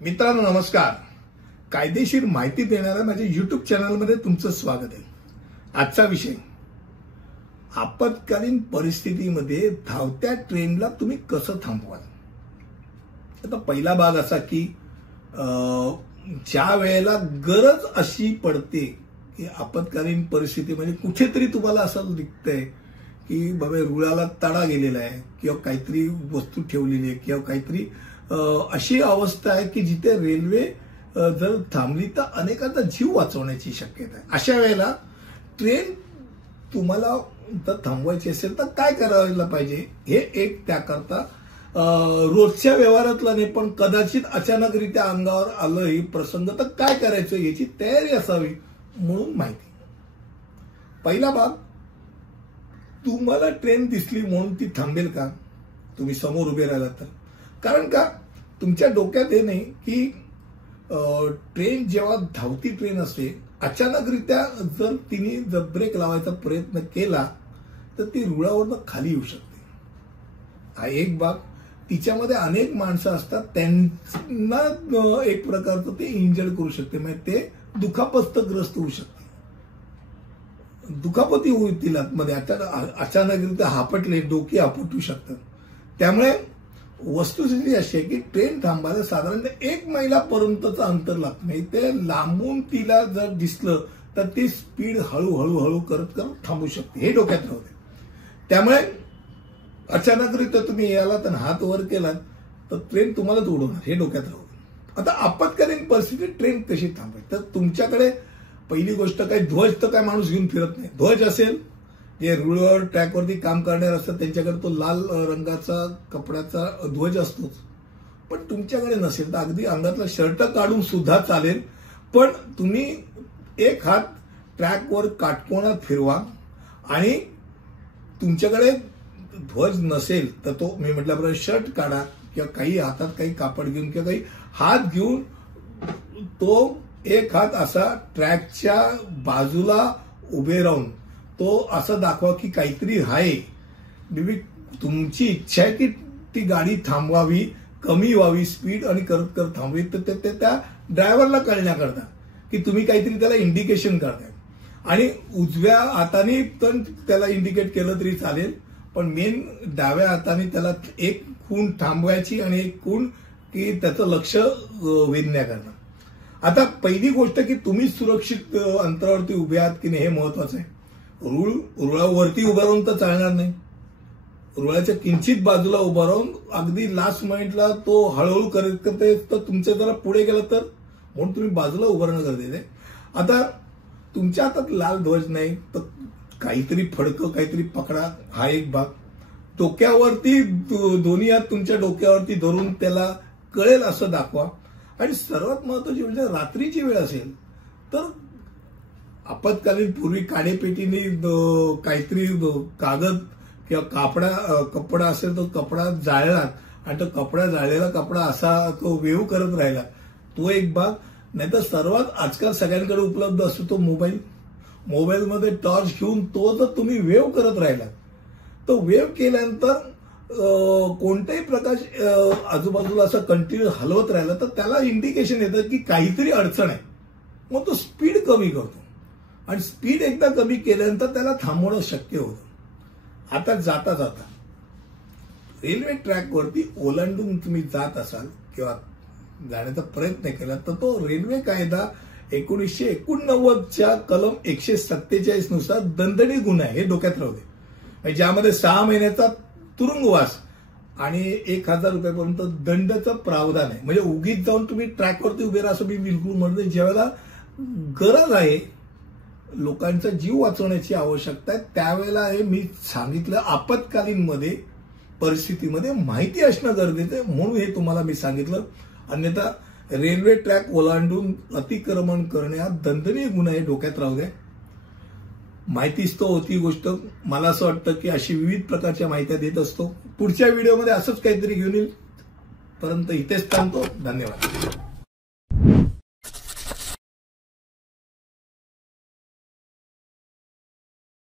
मित्रांनो नमस्कार. कायदेशीर माहिती देणाऱ्या माझ्या YouTube चॅनलमध्ये तुमचं स्वागत आहे. आजचा विषय आपत्कालीन परिस्थितीमध्ये धावत्या ट्रेनला तुम्ही कसं थांबवाल. आता पहिला भाग असा की ज्या वेळेला गरज अशी पडते की आपत्कालीन परिस्थितीमध्ये कुठेतरी तुम्हाला असं दिसतंय की बाबा रुळाला तडा गेलेला आहे किंवा काहीतरी वस्तू ठेवलेली आहे किंवा काहीतरी अशी अवस्था आहे की जिथे रेल्वे जर थांबली तर अनेकांचा जीव वाचवण्याची शक्यता आहे. अशा वेळेला ट्रेन तुम्हाला जर थांबवायची असेल तर काय करायला पाहिजे हे एक त्याकरता रोजच्या व्यवहारातला नाही पण कदाचित अचानकरित्या अंगावर आलं ही प्रसंग तर काय करायचं याची तयारी असावी म्हणून माहिती. पहिला भाग, तुम्हाला ट्रेन दिसली म्हणून ती थांबेल का तुम्ही समोर उभे राहिला तर. कारण का तुमच्या डोक्यात हे नाही की ट्रेन जेव्हा धावती ट्रेन असते अचानकरित्या जर तिने जर ब्रेक लावायचा प्रयत्न केला तर ती रुळावरनं खाली येऊ शकते. हा एक भाग. तिच्यामध्ये अनेक माणसं असतात त्यांना एक प्रकारचं ते इंजर्ड करू शकते म्हणजे ते दुखापतग्रस्त होऊ शकते. दुखापती होईल आतमध्ये अचानकरित्या हापटले डोके आपटू शकतात. त्यामुळे वस्तुस्थिती अशी आहे की ट्रेन थांबायला साधारणतः 1 मैलापर्यंतचं अंतर लागतं. नाही ते लांबून तिला जर दिसलं तर ती स्पीड हळूहळू करत करत थांबू शकते हे डोक्यात राहू दे. त्यामुळे अचानकरित्या तुम्ही याला तर हात वर केलात तर ट्रेन तुम्हालाच उडवणार हे डोक्यात राहू दे. आता आपत्कालीन परिस्थितीत ट्रेन कशी थांबायची तर तुमच्याकडे पहिली गोष्ट काही ध्वज तर काय माणूस घेऊन फिरत नाही. ध्वज असेल जे रुळवर ट्रॅकवरती काम करणारे असतात त्यांच्याकडे तो लाल रंगाचा कपड्याचा ध्वज असतोच. पण तुमच्याकडे नसेल तर अगदी अंगातला शर्ट काढून सुद्धा चालेल पण तुम्ही एक हात ट्रॅकवर काटकोनात फिरवा आणि तुमच्याकडे ध्वज नसेल तर तो मी म्हटल्याप्रमाणे शर्ट काढा किंवा काही हातात काही कापड घेऊन किंवा काही हात घेऊन तो एक हात असा ट्रॅकच्या बाजूला उभे राहून तो असं दाखवा की काहीतरी आहे. बेबी तुमची इच्छा आहे की ती गाडी थांबवावी, कमी व्हावी स्पीड आणि करत करत थांबवी तर ते त्या ड्रायव्हरला कळण्याकरता की तुम्ही काहीतरी त्याला इंडिकेशन करताय. आणि उजव्या हाताने तर त्याला इंडिकेट केलं तरी चालेल पण मेन डाव्या हाताने त्याला एक खूण थांबवायची आणि एक खूण की त्याचं लक्ष वेधण्याकरता. आता पहिली गोष्ट की तुम्ही सुरक्षित अंतरावरती उभे आहात की नाही हे महत्वाचं आहे. रुळावरती उभं राहून तर चालणार नाही. रुळाच्या किंचित बाजूला उभं राहून अगदी लास्ट मिनिटला तो हळूहळू करत तर तुमच्या जरा पुढे गेलं तर म्हणून तुम्ही बाजूला उभं राहणं गरजेचं आहे. आता तुमच्या हातात लाल ध्वज नाही तर काहीतरी फडकं काहीतरी पकडा हा एक भाग. डोक्यावरती दोन्ही हात तुमच्या डोक्यावरती धरून त्याला कळेल असं दाखवा. आणि सर्वात महत्वाची म्हणजे रात्रीची वेळ असेल तर आपत्कालीन पूर्वी काडेपेटीने काहीतरी कागद किंवा कपडा असेल तर कपडा जाळला आणि तो कपडा जाळलेला कपडा असा तो वेव्ह करत राहिला तो एक भाग. नाहीतर सर्वात आजकाल सगळ्यांकडे उपलब्ध असतो तो मोबाईलमध्ये टॉर्च घेऊन तो जर तुम्ही वेव्ह करत राहिला तो वेव्ह केल्यानंतर कोणत्याही प्रकाश आजूबाजूला असं कंटिन्यू हलवत राहिला तर त्याला इंडिकेशन येतं की काहीतरी अडचण आहे. मग तो स्पीड कमी करतो आणि स्पीड एकदा कमी केल्यानंतर त्याला थांबवणं शक्य होतं. आता जाता जाता रेल्वे ट्रॅकवरती ओलांडून तुम्ही जात असाल किंवा जाण्याचा प्रयत्न केला तर तो रेल्वे कायदा 1989च्या कलम 147 नुसार दंडनीय गुन्हा आहे हे डोक्यात राहू दे. ज्यामध्ये 6 महिन्याचा तुरुंगवास आणि 1000 रुपयापर्यंत दंडाचं प्रावधान आहे. म्हणजे उगीच जाऊन तुम्ही ट्रॅकवरती उभे राहा असं मी बिलकुल म्हणत नाही. ज्यावेळेला गरज आहे लोकांचा जीव वाचवण्याची आवश्यकता आहे त्यावेळेला हे मी सांगितलं आपत्कालीन मध्ये परिस्थितीमध्ये माहिती असणं गरजेचं आहे म्हणून हे तुम्हाला मी सांगितलं. अन्यथा रेल्वे ट्रॅक ओलांडून अतिक्रमण करणे हा दंडनीय गुन्हा हे डोक्यात राहू द्या. माहितीच तो होती गोष्ट. मला असं वाटतं की अशी विविध प्रकारच्या माहित्या देत असतो. पुढच्या व्हिडिओमध्ये असंच काहीतरी घेऊन येईल. परंतु इथेच थांबतो. धन्यवाद.